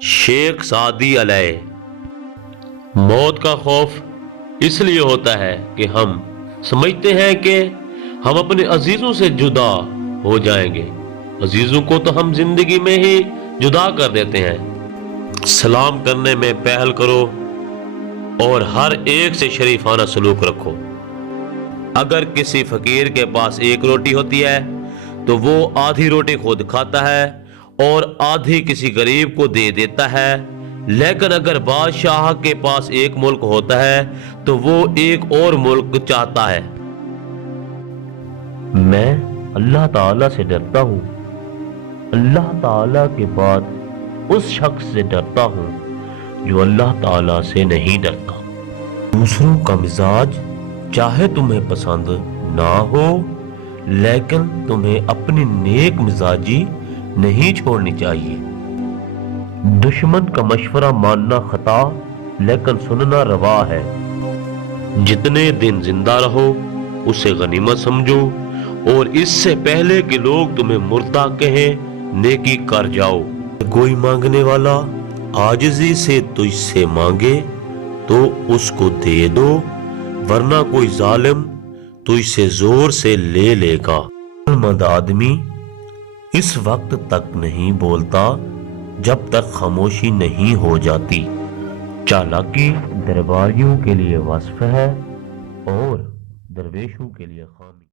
शेख सादी अलैह। मौत का खौफ इसलिए होता है कि हम समझते हैं कि हम अपने अजीजों से जुदा हो जाएंगे। अजीजों को तो हम जिंदगी में ही जुदा कर देते हैं। सलाम करने में पहल करो और हर एक से शरीफाना सलूक रखो। अगर किसी फकीर के पास एक रोटी होती है तो वो आधी रोटी खुद खाता है और आधी किसी गरीब को दे देता है, लेकिन अगर बादशाह के पास एक मुल्क होता है तो वो एक और मुल्क चाहता है। मैं अल्लाह ताला से डरता हूँ, अल्लाह ताला के बाद उस शख्स से डरता हूँ जो अल्लाह ताला से नहीं डरता। दूसरों का मिजाज चाहे तुम्हें पसंद ना हो, लेकिन तुम्हें अपनी नेक मिजाजी नहीं छोड़नी चाहिए। दुश्मन का मशवरा मानना खता, लेकिन सुनना रवा है। जितने दिन जिंदा रहो उसे गनीमत समझो, और इससे पहले कि लोग तुम्हें मुर्दा कहें, नेकी कर जाओ। कोई मांगने वाला आजिज़ी से तुझसे मांगे तो उसको दे दो, वरना कोई जालिम तुझसे जोर से ले लेगा। अक्लमंद आदमी इस वक्त तक नहीं बोलता जब तक खामोशी नहीं हो जाती। चालाकी दरबारियों के लिए वस्फ है और दरवेशों के लिए खामी।